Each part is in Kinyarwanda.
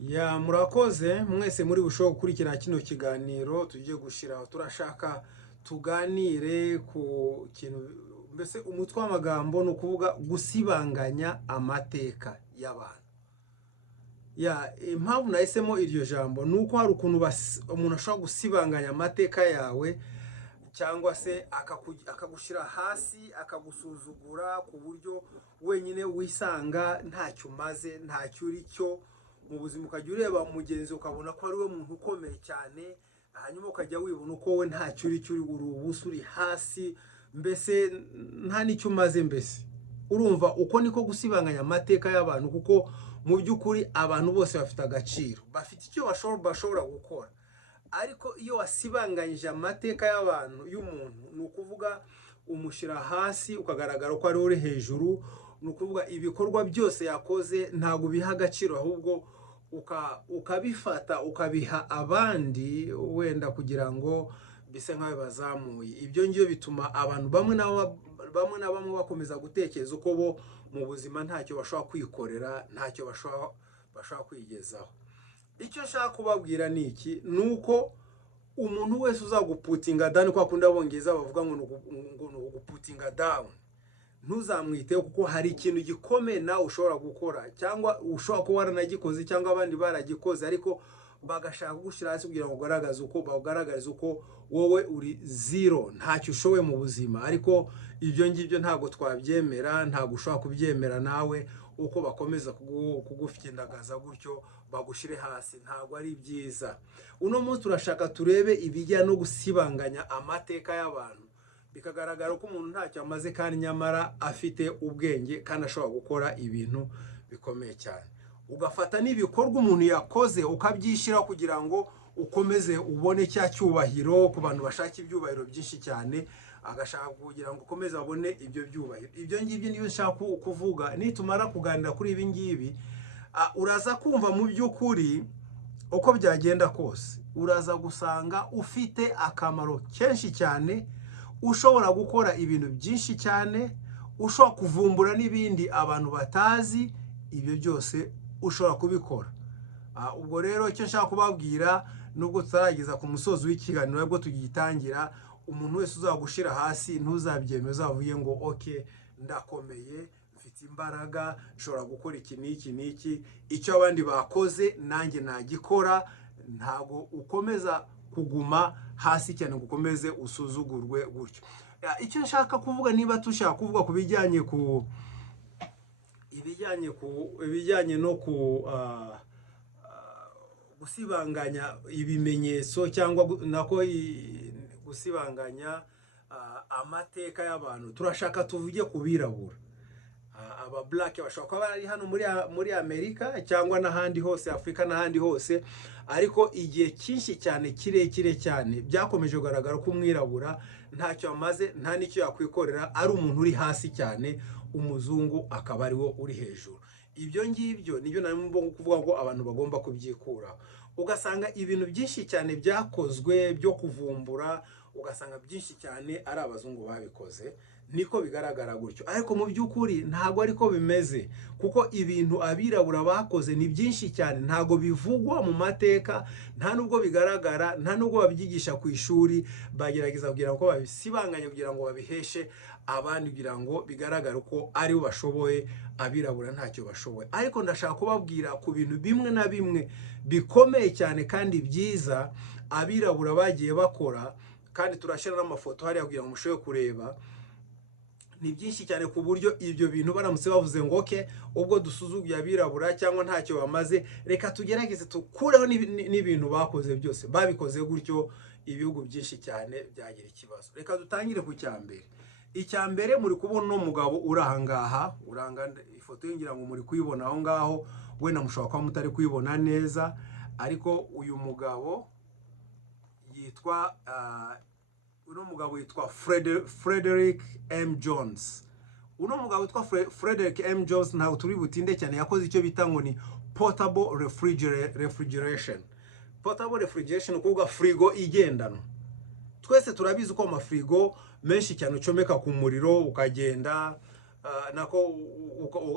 Ya murakoze mwese muri bushobo gukurikira kino kiganiro tugiye gushiraho turashaka tuganire ku kintu mbese umutwe w'amagambo no kuvuga gusibanganya amateka y'abantu. Ya impamvu nahisemo iryo jambo nuko hari ukuntu umuntu ashobora gusibanganya amateka yawe cyangwa se akagushira hasi akagusuzugura ku buryo wenyine wisanga ntacyo umaze ntacyo uri cyo mu buzima ukajya ureba mugenzi ukabona ko ari we muntu ukomeye cyane hanyuma ukajya wibona uko we ntacyo uri cyo uri ubusa uri hasi mbese nta nicyo umaze mbese urumva uko niko gusibanganya amateka y'abantu kuko mu by'ukuri abantu bose bafite agaciro bafite icyo bashobora gukora ariko iyo wasibanganyije amateka y'abantu y'umuntu ni ukuvuga umushyira hasi ukagaragara ko ari uri hejuru ni ukuvuga ibikorwa byose yakoze ntabwo biha agaciro ahubwo ukabifata ukabiha abandi wenda kugira ngo bise nk'aho bazamuye ibyo ngibyo bituma abantu bamwe na bamwe bakomeza gutekereza uko bo mu buzima ntacyo bashobora kwikorera ntacyo bashobora kwigezaho. Icyo nshaka kubabwira ni iki ni uko umuntu wese uzaguputinga down kwa kundi abongereza bavuga ngo ni uguputinga down ntuzamwiteho kuko hari ikintu gikomeye nawe ushobora gukora cyangwa ushobora kuba waranagikoze cyangwa abandi baragikoze ariko bagashaka kugushyira hasi kugira ngo bagaragaze uko wowe uri zero ntacyo ushoboye mu buzima ariko ibyo ngibyo ntabwo twabyemera ntabwo ushobora kubyemera nawe uko bakomeza kugufitindagaza gutyo bagushyire hasi ntabwo ari byiza. Uno munsi turashaka turebe ibijyanye no gusibanganya amateka y'abantu bikagaragara ko umuntu ntacyo amaze kandi nyamara afite ubwenge kandi ashobora gukora ibintu bikomeye cyane ugafata n'ibikorwa umuntu yakoze ukabyishyira kugira ngo ukomeze ubone cya cyubahiro ku bantu bashaka ibyubahiro byinshi cyane agashaka kugira ngo ukomeze abone ibyo byubahiro. Ibyo ngibyo niyo nshaka kuvuga nitumara kuganira kuri ibi ngibi uraza kumva mu by'ukuri uko byagenda kose uraza gusanga ufite akamaro kenshi cyane ushobora gukora ibintu byinshi cyane ushobora kuvumbura n'ibindi abantu batazi ibyo byose ushobora kubikora. Ubwo rero icyo nshaka kubabwira nubwo tutarageza ku musozi w'ikiganiro nabwo tugitangira umuntu wese uzagushira hasi ntuzabyemeze uzavuye ngo okay ndakomeye mfite imbaraga nshobora gukora iki n'iki icyo abandi bakoze nanjye nagikora ntago ukomeza kuguma hasi cyane ngo ukomeze usuzugurwe gutyo. Icyo nshaka kuvuga niba tushaka kuvuga ku bijyanye no gusibanganya ibimenyetso cyangwa nako gusibanganya amateka y'abantu turashaka tuvuge ku birabura aba black bashobora kuba bari hano muri Amerika cyangwa n'ahandi hose Afrika n'ahandi hose ariko igihe cyinshi cyane kirekire cyane byakomeje kugaragara ko umwirabura ntacyo amaze nta nicyo yakwikorera ari umuntu uri hasi cyane umuzungu akaba ari wo uri hejuru. Ibyo ngibyo nibyo narimo kuvuga ngo abantu bagomba kubyikura ugasanga ibintu byinshi cyane byakozwe byo kuvumbura ugasanga byinshi cyane ari abazungu babikoze niko bigaragara gutyo ariko mu by'ukuri ntago ariko bimeze kuko ibintu abirabura bakoze ni byinshi cyane ntago bivugwa mu mateka nta nubwo bigaragara nta nubwo babyigisha ku ishuri bagerageza kugira ngo babisibanganye kugira ngo babiheshe abandi kugira ngo bigaragare ko ari bo bashoboye abirabura ntacyo bashoboye ariko ndashaka kubabwira ku bintu bimwe na bimwe bikomeye cyane kandi byiza abirabura bagiye bakora kandi turashyira n'amafoto hariya kugira ngo mushobore kureba ni byinshi cyane ku buryo ibyo bintu baramutse bavuze ngo okay ubwo dusuzuguye abirabura cyangwa ntacyo bamaze reka tugerageze tukureho n'ibintu bakoze byose babikoze gutyo ibihugu byinshi cyane byagira ikibazo. Reka dutangire ku cyambere. Icyambere muri kubona no mugabo urahangaha uranga ifoto yingira ngo muri kuyibona aho ngaho wenda mushobora kuba mutari kuyibona neza ariko uyu mugabo yitwa uno mugabo yitwa Frederick M. Jones. Uno mugabo yitwa Frederick M. Jones ntabwo turi butinde cyane yakoze icyo bita ngo ni portable refrigeration. Portable refrigeration kuvuga frigo igendana. Twese turabizi ko amafrigo menshi cyane ucomeka ku muriro ukagenda nako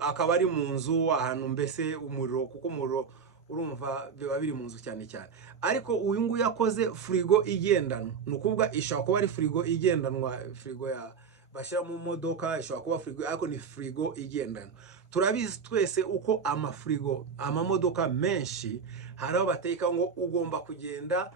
akaba ari mu nzu ahantu mbese umuriro kuko umuriro urumva biba biri mu nzu cyane cyane. Ariko uyu nguyu yakoze frigo igendanwa, ni ukuvuga ishobora kuba ari frigo igendanwa, frigo ya bashyira mu modoka, ishobora kuba frigo ariko ni frigo igendanwa. Turabizi twese uko amafrigo amamodoka menshi hari aho bateka ngo ugomba kugenda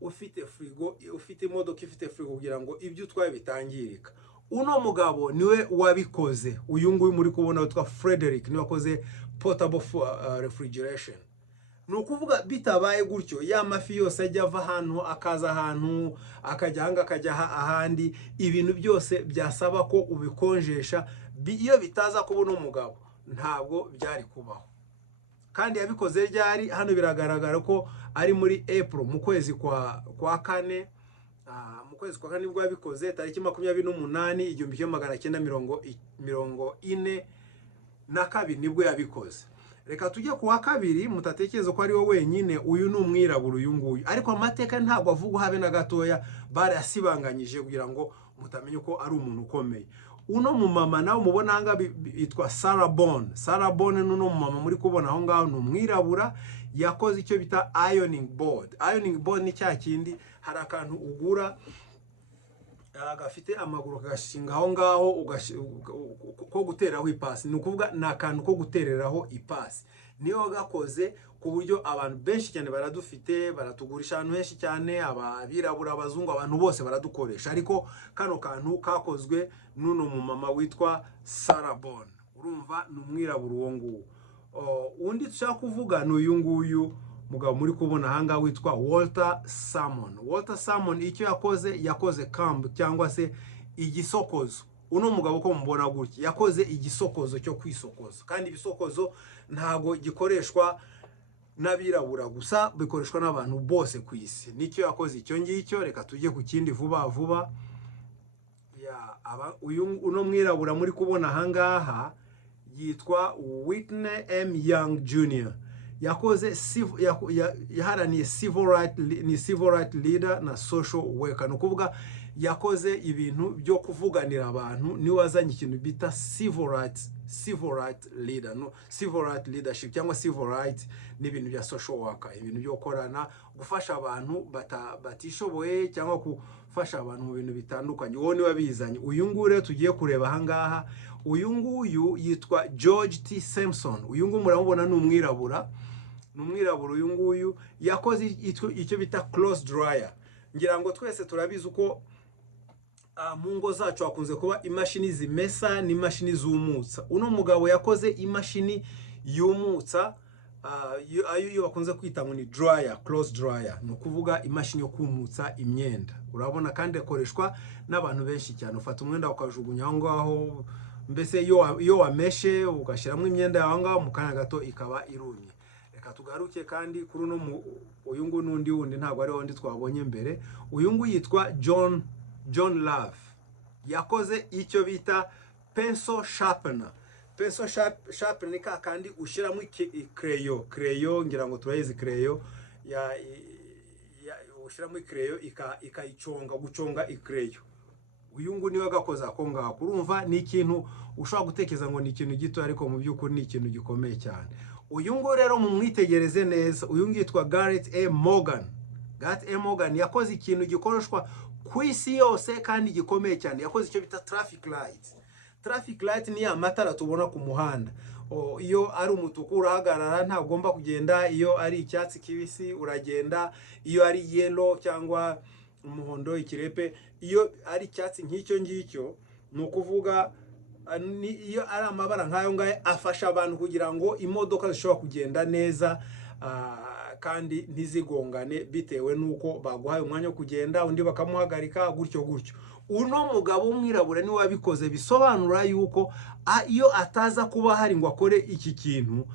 ufite frigo, ufite imodoka ifite frigo kugira ngo ibyo utwaye bitangirika. Uno mugabo niwe wabikoze, uyu nguyu muri kubona witwa Frederick niwe wakoze portable refrigeration. Ni ukuvuga bitabaye gutyo ya mafi yose ajya ava ahantu akaza ahantu akajya hanga akajya ahandi, ibintu byose byasaba ko ubikonjesha, iyo bitaza kubona umugabo ntabwo byari kubaho. Kandi yabikoze ryari, hano biragaragara ko ari muri April, mu kwezi kwa kane, mu kwezi kwa kane nibwo yabikoze, tariki 28 1942 nibwo yabikoze. Reka tujye kuwa kabiri, mutatekereza ko ari we wenyine, uyu ni umwirabura uyu nguyu, ariko amateka ntabwo avugwa habe na gatoya, barasibanganyije kugira ngo mutamenye ko ari umuntu ukomeye. Uno mumama nawe mubona hanga bitwa Sarah Bond. Sarah Bond nuno mumama muri kubona aho ngaho ni umwirabura, yakoze icyo bita ironing board. Ironing board ni cya kindi hari akantu ugura gafite amaguru kagashinga aho ngaho ko guteraho ipasi, ni ukuvuga ni akantu ko gutereraho ipasi. Niyo gakoze ku buryo abantu benshi cyane baradufite, baratugurisha ahantu henshi cyane, abirabura, abazungu, abantu bose baradukoresha. Ariko kano kantu kakozwe nuno mumama witwa Sarah Bond, urumva ni umwirabura uwo nguwo. Undi dushaka kuvuga ni uyu nguyu mugabo muri kubona hanga witwa Walter Salmon. Walter Salmon icyo yakoze camp cyangwa se igisokozo. Uno mugabo ko mubona gutya yakoze igisokozo cyo kwisokoza, kandi ibisokozo ntago gikoreshwa n'abirabura gusa, bikoreshwa n'abantu bose ku isi. Nicyo yakoze icyo ngicyo. Reka tujye ku kindi vuba vuba. Uno mwirabura muri kubona hangaha yitwa Whitney M. Young Jr. yakoze yaharaniye civil right leader na social worker. No kuvuga yakoze ibintu byo kuvuganira abantu, ni wazanye ikintu bita civil right leader, no civil right leadership cyangwa civil right ni ibintu bya social worker, ibintu byo korana gufasha abantu batishoboye cyangwa gufasha abantu mu bintu bitandukanye. Uwo ni wabizanye. Uyu nguyu rero tugiye kureba hangaha, uyu nguyu yitwa George T. Simpson. Uyu nguyu muramubona ni umwirabura, uyu nguyu yakoze icyo bita clothes dryer. Ngira ngo twese turabizi uko mu ngo zacu hakunze kuba imashini zimesa n'imashini zumutsa. Uno mugabo yakoze imashini yumutsa, ayo bakunze kwita ngo ni dryer, clothes dryer, no kuvuga imashini yo kumutsa imyenda. Urabona kandi akoreshwa n'abantu benshi cyane. Ufata umwenda ukajugunya aho ngaho, mbese iyo wameshe ugashyiramo imyenda yawe ngaho mu kanya gato ikaba irumye. Reka tugaruke kandi kuri uno uyu nguyu n'undi wundi, ntabwo ari wundi twabonye mbere. Uyu nguyu yitwa John Love, yakoze icyo bita pencil sharpener. Pencil sharpener ni kandi ushyiramo crayon, ngira ngo turayizi crayon, ushyiramo crayon ikayiconga, guconga crayon. Uyu nguyu niwe gakoze ako ngako. Urumva ni ikintu ushobora gutekereza ngo ni ikintu gito, ariko mu by'ukuri ni ikintu gikomeye cyane. Uyu nguyu rero mumwitegereze neza, uyu nguyu yitwa Garrett A. Morgan. Garrett A. Morgan yakoze ikintu gikoreshwa ku isi yose kandi gikomeye cyane. Yakoze icyo bita traffic light. Traffic light ni amatara tubona ku muhanda. Iyo ari umutuku urahagarara, nta ugomba kugenda. Iyo ari icyatsi kibisi uragenda. Iyo ari yellow cyangwa umuhondo, ikirepe, iyo ari icyatsi nk'icyo ngicyo, ni ukuvuga iyo ari amabara nk'ayo ngayo afasha abantu kugira ngo imodoka zishobora kugenda neza kandi ntizigongane, bitewe nuko baguhaye umwanya wo kugenda, undi bakamuhagarika gutyo gutyo. Uno mugabo w'umwirabura ni wabikoze, bisobanura yuko iyo ataza kuba hari ngo akore iki kintu,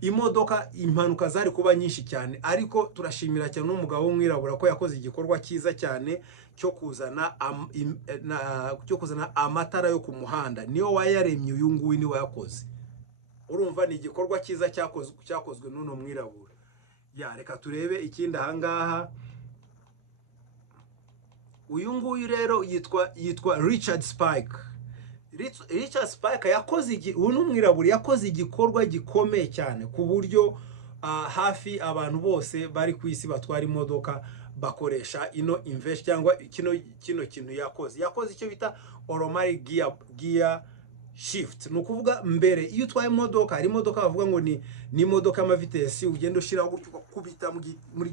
imodoka impanuka zari kuba nyinshi cyane. Ariko turashimira cyane n'umugabo w'umwirabura ko yakoze igikorwa cyiza cyane cyo kuzana amatara yo ku muhanda. Niyo wayaremye uyu nguyu ni wayakoze. Urumva ni igikorwa cyiza cyakozwe n'uno mwirabura. Reka turebe ikindi ahangaha. Uyu nguyu rero yitwa Richard Spike. Richard Spike yakoze uyu n'umwirabura yakoze igikorwa gikomeye cyane, ku buryo hafi abantu bose bari ku isi batwara imodoka bakoresha ino invest cyangwa kino kintu yakoze icyo bita automatic gear shift. Ni ukuvuga mbere iyo utwaye imodoka, hari imodoka bavuga ngo ni imodoka y'amavitesi, ugenda ushiraho gutyo ukakubita muri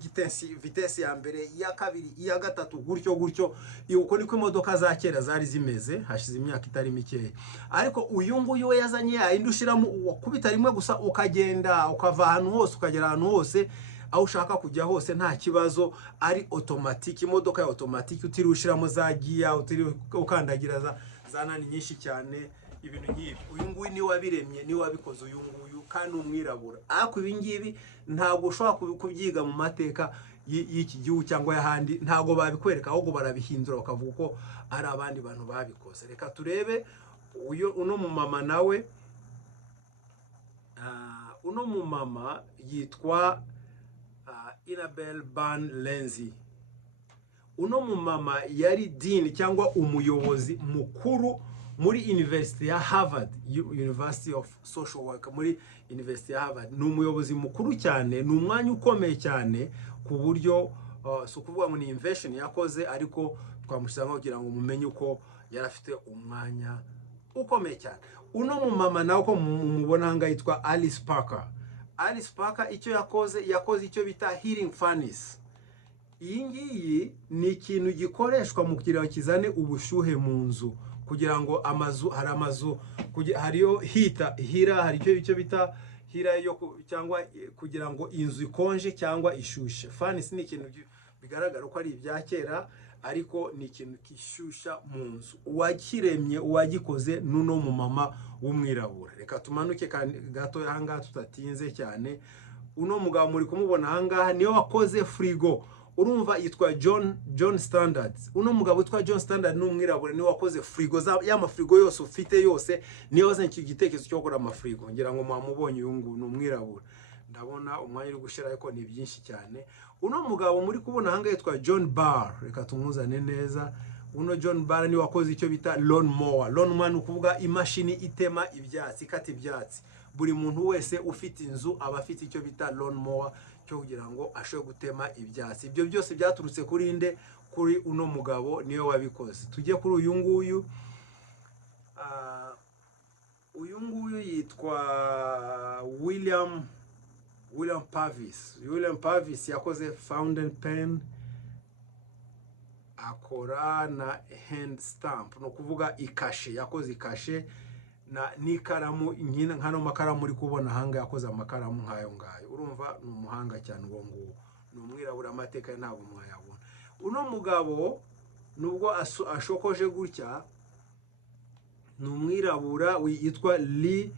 vitesi ya mbere, iya kabiri, iya gatatu, gutyo uko niko imodoka za kera zari zimeze hashize imyaka itari mikeya. Ariko uyu nguyu we yazanye yindi ushiramo wakubita rimwe gusa ukagenda ukava ahantu hose ukagera ahantu hose aho ushaka kujya hose nta kibazo, ari automatic, imodoka ya automatic, utiri ushiramo za giya, utiri ukandagira za nani nyinshi cyane ibintu ngibi. Uyu nguyu ni wabiremye, ni wabikoze uyu nguyu, kandi umwirabura. Ariko ibi ngibi ntabwo ushobora kubyiga mu mateka y'iki gihugu cyangwa y'ahandi, ntabwo babikwereka, ahubwo barabihindura bakavuga ko ari abandi bantu babikoze. Reka turebe uno mumama nawe. Uno mumama yitwa Annabel Ban Lenzi. Uno mumama yari dean cyangwa umuyobozi mukuru muri University ya Harvard, University of Social Work, muri University ya Harvard. Ni umuyobozi mukuru cyane, ni umwanya ukomeye cyane ku buryo so kuvuga ngo ni invention yakoze, ariko twamushyiraho kugira ngo mumenye uko yarafite umwanya ukomeye cyane. Uno mumama nawe ko mubona hanga yitwa Alice Parker. Alice Parker icyo yakoze icyo bita heating furnace. Iyi ngiyi ni ikintu gikoreshwa mu kugira ngo kizane ubushyuhe mu nzu, kugira ngo amazu hariyo hira, hari icyo bita hira yo cyangwa kugira ngo inzu ikonje cyangwa ishushe. Furnace ni ikintu bigaragara ko ari ibya kera, ariko ni ikintu kishusha mu nzu. Uwakiremye, uwagikoze nuno mu mama w'umwirabura. Reka tumanuke gato hanga tutatinze cyane. Uno mugabo muri kumubona hanga niyo wakoze frigo. Urumva yitwa John Standard. Uno mugabo witwa John Standard n'umwirabura ni wakoze frigo y'amafrigo yose ufite yose, niyo wazanye iki gitekerezo cyo gukora amafrigo. Ngira ngo mwamubonye uyu nguyu n'umwirabura. Ndabona umwanya uri gushira ariko ni byinshi cyane. Uno mugabo muri kubona hanga yitwa John Barr. Reka tumuzane neza. Uno John Barr ni wakoze icyo bita lawn mower. Lawn mower ni ukuvuga imashini itema ibyatsi, ikata ibyatsi. Buri muntu wese ufite inzu aba afite icyo bita lawn mower cyo kugira ngo ashobore gutema ibyatsi. Ibyo byose byaturutse kuri nde? Kuri uno mugabo niyo wabikoze. Tujye kuri uyu nguyu. Uyu nguyu yitwa William Purvis. William Purvis yakoze fountain pen, akora na hand stamp, no kuvuga ikashe. Yakoze ikashe na n'ikaramu nkina nkano makaramu uri kubona hanga yakoze amakaramu nkayo ngayo. Urumva ni umuhanga cyane uwo nguwo, ni umwirabura, amateka ntabwo mwayabona. Uno mugabo nubwo ashokoje gutya, ni umwirabura yitwa Lee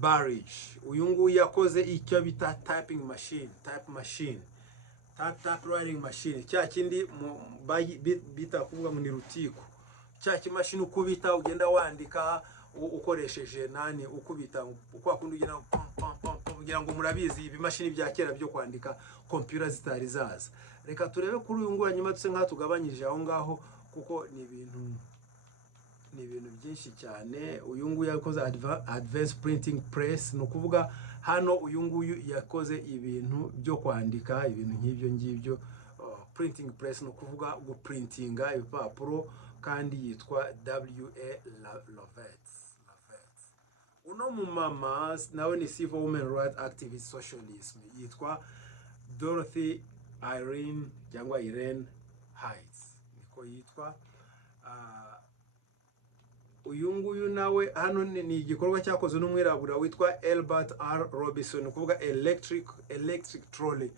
Barridge. Uyu nguyu yakoze icyo bita type writing machine, cya kindi bita kuvuga ngo ni rutiko, cya kimashini ukubita ugenda wandika ukoresheje nani, ukubita uko akundi ugenda kugira ngo murabizi ibimashini bya kera byo kwandika computer zitari zaza. Reka turebe kuri uyu nguyu nyuma tuse nka tugabanyije aho ngaho, kuko ni ibintu byinshi cyane. Uyu nguyu yakoze advanced printing press, no kuvuga hano uyu nguyu yakoze ibintu byo kwandika ibintu nk'ibyo ngibyo. Printing press no kuvuga guprintinga ibipapuro, kandi yitwa W.A. Lovett. Uno mumama nawe ni civil women rights activist socialism, yitwa Dorothy Irene Heights, niko yitwa. Uyu nguyu nawe hano ni igikorwa cyakoze n'umwirabura witwa Albert R. Robinson, kuvuga electric trolley.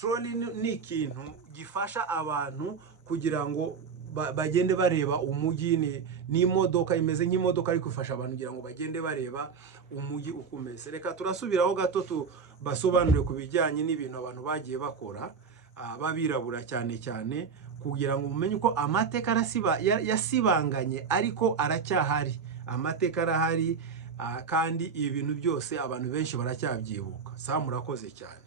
Trolley ni ikintu gifasha abantu kugira ngo bagende bareba umujyi. Ni imodoka imeze nk'imodoka ariko ifasha abantu kugira ngo bagende bareba umujyi ukomeze. Reka turasubiraho gato basobanure ku bijyanye n'ibintu abantu bagiye bakora, babirabura cyane kugira ngo mumenye uko amateka yasibanganye ariko aracyahari. Amateka arahari, kandi ibintu byose abantu benshi baracyabyibuka. Murakoze cyane.